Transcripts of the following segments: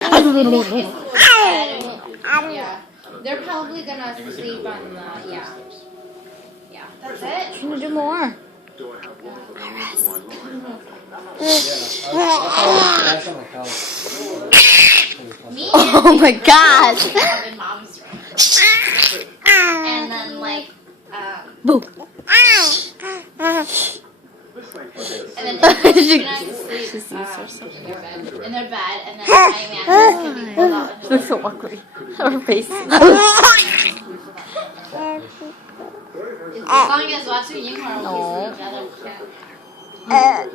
Yeah. They're probably gonna sleep on the, yeah. Yeah. That's it? I'm gonna do more. Oh my gosh. In mom's room. And then like, Boo. and then she's going to sleep in their bed, and then my man can be pulled out. That's so awkward. Her face. As long as watch your unicorn will sleep together.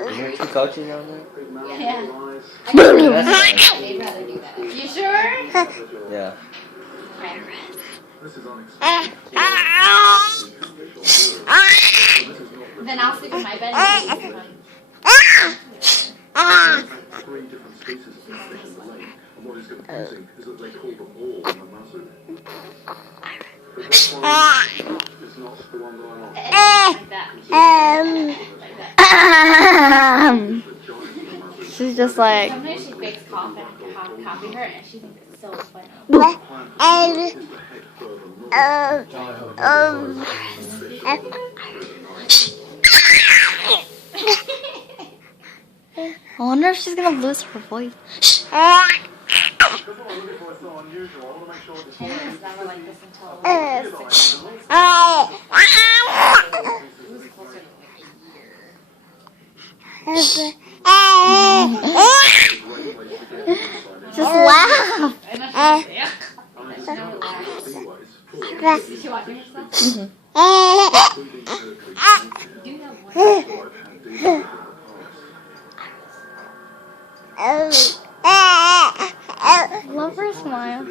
Is there two couches down there? Yeah. That's nice. They'd rather do that. You sure? Yeah. Then I'll sleep in my bed. Three different species of fish in the lake, and what is confusing is that they call them all the Mazu. But this one is not the one that I'm She's just like. Sometimes she bakes coffee her, and she thinks it's so funny. I wonder if she's gonna lose her voice. It's never like this until Just laugh. Is she watching herself? Love her smile.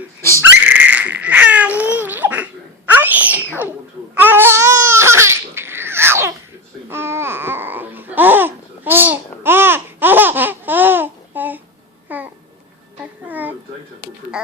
data for proof